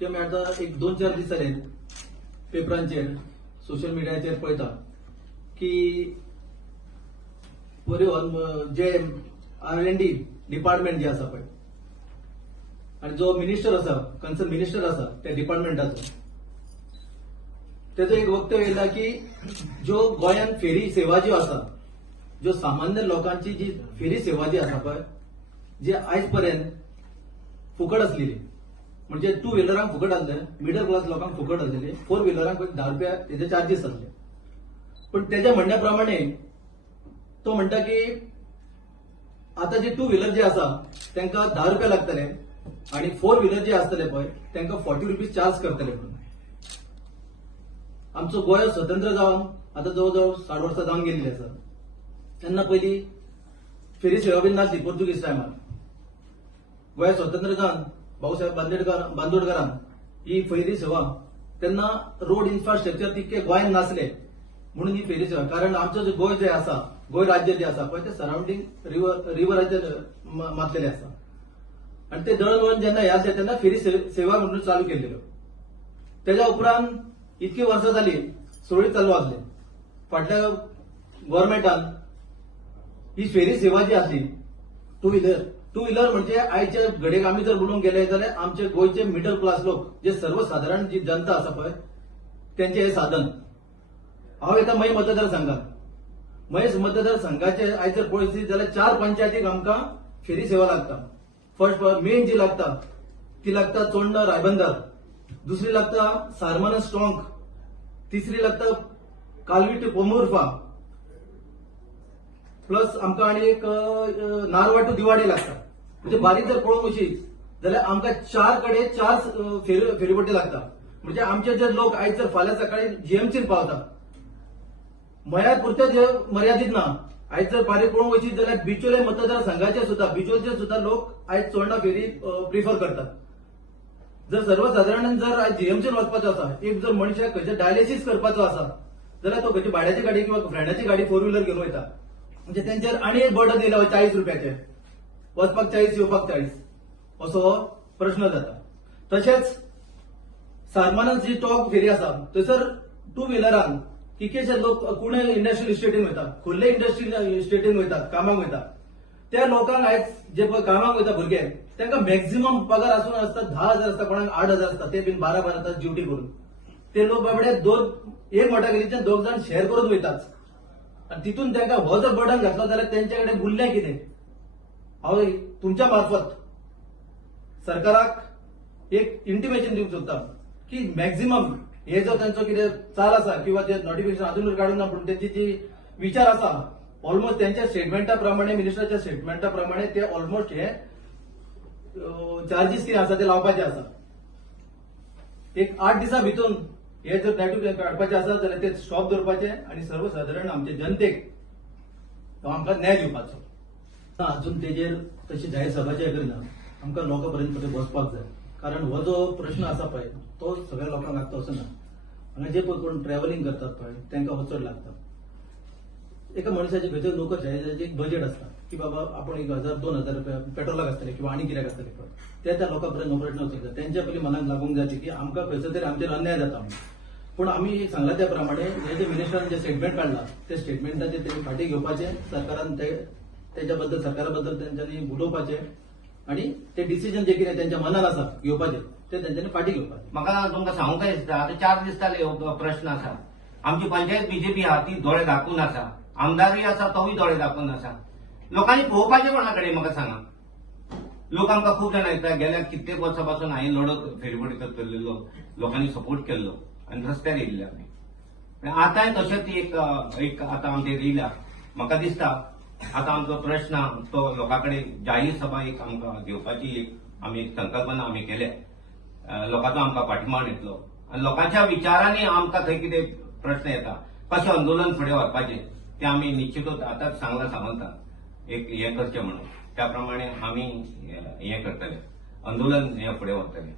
की आमी आतां एक 2-4 दीस जाले पेपरांचेर सोशल मिडियाचेर पळयता की परिवहन जे R&D डिपार्टमेंट जे आसा पळय आणि जो मिनिस्टर आसा कन्सर्न मिनिस्टर आसा त्या डिपार्टमेंटाचो त्याचं एक वक्तव्य येयला की जो गोंयांत फेरी सेवा ज्यो आसा ज्यो सामान्य लोकांची जी फेरी सेवा जी आसा पळय जी आयज पर्यंत फुकट आसलेली म्हणजे 2 व्हिलरांक फुकट आसले मिडल क्लास लोकांक फुकट आसलेली 4 व्हिलरांक 10 रुपया तेजे चार्जीस आसले पण त्याच्या म्हणण्या प्रमाणे तो म्हणटा की आता जे 2 व्हिलर जे आसा तांकां 10 रुपया लागतले आणि 4 व्हिलर जे आसतले पळय तांकां 40 रुपीज चार्ज करतले म्हणून आमचो गोंय स्वतंत्र जावन आता जवळजवळ 60 वर्सां जावन गेल्ली आसा तेन्ना पयलीं फेरी सेवा बीन नासली पोर्तुगीज टायमार गोंय स्वतंत्र जावन भाऊसाहेब बांदोडकरान ही फेरी सेवा तेन्ना रोड इन्फ्रास्ट्रक्चर तितके गोंयांत नासले म्हणून ही फेरी सेवा कारण आमचो जो गोंय जे आसा गोंय राज्य जे आसा पळय ते सराउंडिंग रिव्हराचेर मातलेले आसा आणि ते दळणवळण जेन्ना हे तेन्ना फेरी सेवा म्हणून चालू केल्ल्यो तेज्या उपरांत इतकी वर्सां जाली सुरळीत चालू आसले फाटल्या गव्हर्मेंटान ही फेरी सेवा जी आसली 2 व्हिलर म्हणजे आयच्या घडयेक आमी जर म्हणूंक गेले जाल्यार आमचे गोंयचे मिडल क्लास लोक जे सर्वसाधारण जी जनता आसा पळय त्यांचे हे साधन हांव येता मय मतदारसंघात मय मतदारसंघाचे आयज जर पळयत जाल्यार 4 पंचायतीक आमकां फेरी सेवा लागता फर्स्ट मेन जी लागता ती लागता चोडणा रायबंदर दुसरी लागता सारमाना स्ट्रॉंग तिसरी लागता कालवी टू पोमुर्फा प्लस आमकां आनी एक नारवा टू दिवाडे लागता म्हणजे बारीक जर पळोवंक वची जाल्यार आमकां 4 कडेन 4 फेरीबोटी लागता म्हणजे आमचे जे लोक आयज जर फाल्यां सकाळी जीएमसीन पावता मया पुरते जे मर्यादीत ना आयज जर बारीक पळोवंक वची जाल्यार बिचोले मतदारसंघाचे सुद्धा बिचोलचे सुद्धा लोक आयज चोडणा फेरी प्रिफर करतात जर सर्वसाधारण जर आयज जीएमसीन वचपाचो आसा एक जर मनशाक खंयचे डायलिसीस करपाचो आसा जाल्यार तो खंयची भाड्याची गाडी किंवा फ्रेंडाची गाडी 4 व्हिलर घेवन वयता म्हणजे तेंचेर आनी एक बर्डन दिला 40 रुपयाचे वचपाक 40 येवपाक 40 असो प्रश्न जाता तशेंच सारमानात जी टॉप फेरी आसा थंयसर 2 व्हिलरान कितकेशे लोक कुणे इंडस्ट्रियल इस्टेटीन वयतात खोर्ले इंडस्ट्रियल इस्टेटीन वयतात कामाक वयतात त्या लोकांक आयज जे कामाक वयता भुरगे तांकां मॅक्झिमम पगार आसून आसता 10,000 आसता कोणाक 8,000 आसता ते बीन 12-12 तास ड्युटी करून ते लोक बाबडे एक मोटारीच्यान 2 जाण शेअर करून वयतात आणि तितून तांकां हो जर बर्डन घातलो जाल्यार तेंचे कडेन उरलें कितें हांव तुमच्या मार्फत सरकाराक एक इंटिमेशन दिवंक सोदता की मॅक्झिमम हे जो त्यांचो कितें चाल आसा किंवा जे नोटिफिकेशन अजून काडून ना पूण त्यांची जी विचार आसा ऑलमोस्ट त्यांच्या स्टेटमेंटा प्रमाणे मिनिस्टराच्या स्टेटमेंटा प्रमाणे ते ऑलमोस्ट हे चार्जीस कितें आसा ते लावपाचे आसा एक 8 दिसां भितून हे जर नोटिफिकेशन काडपाचे आसा जाल्यार ते स्टॉप दवरपाचे आणि सर्वसाधारण आमचे जनतेक आमकां न्याय दिवपाचो अजून तेजेर तशी जाहीर सभाचे करिना आमकां लोकां पर्यंत वचपाक जाय कारण हो जो प्रश्न आसा पळय तो सगळ्या लोकांक लागता असो ना हांगा जे कोण ट्रॅव्हलिंग करतात पळय तांकां हो चड लागता एका मनशाचे खंयच्या नोकरशायेचे एक बजेट आसता की बाबा आपण 1,000-2,000 रुपया पेट्रोलाक आसतले किंवा आनी कित्याक आसतले पळय ते त्या लोकां पर्यंत नोकरेट वचूंक तेंच्या पयलीं मनाक लागूंक जाय की आमकां खंयचो तरी आमचेर अन्याय जाता पूण आमी सांगला त्या प्रमाणे हे जे मिनिस्टरान जे स्टेटमेंट काडला ते स्टेटमेंटाचे ते फाटीं घेवपाचे सरकारान तेच्या बद्दल सरकारा बद्दल तेंच्यांनी उलोवपाचे आणि ते डिसिजन जे कितें त्यांच्या मनात आसा घेवपाचे ते तेंच्यांनी फाटीं घेवपाचे म्हाका तुमकां सांगूंक जाय दिसता आतां 4 दीस जाले हो प्रश्न आसा आमची पंचायत बीजेपी आहा ती दोळे दाखवून आसा आमदारूय आसा तोय दोळे दाखवून आसा लोकांनी पळोवपाचें कोणा कडेन म्हाका सांगा लोक आमकां खूब जाणां येता गेल्या कित्येक वर्सां पासून हांवें लढत फेरीबोटी चल्लेलो लोकांनी सपोर्ट केल्लो आनी रस्त्यार येयल्ले आमी आतांय तशेंच एक आतां आमचेर येयला म्हाका दिसता आता आमचो प्रश्न तो लोकांकडे जाहीर सभा एक आमकां घेवपाची एक आमी संकल्पना आमी केल्या लोकांचो आमकां पाठिंबा येतलो आनी लोकांच्या विचारांनी आमकां थंय कितें प्रश्न येता कशें आंदोलन फुडें व्हरपाचें तें आमी निश्चितूच आतांच सांगला सामंतान एक हें करचें म्हणून त्या प्रमाणे आमी हें करतले आंदोलन हें फुडें व्हरतले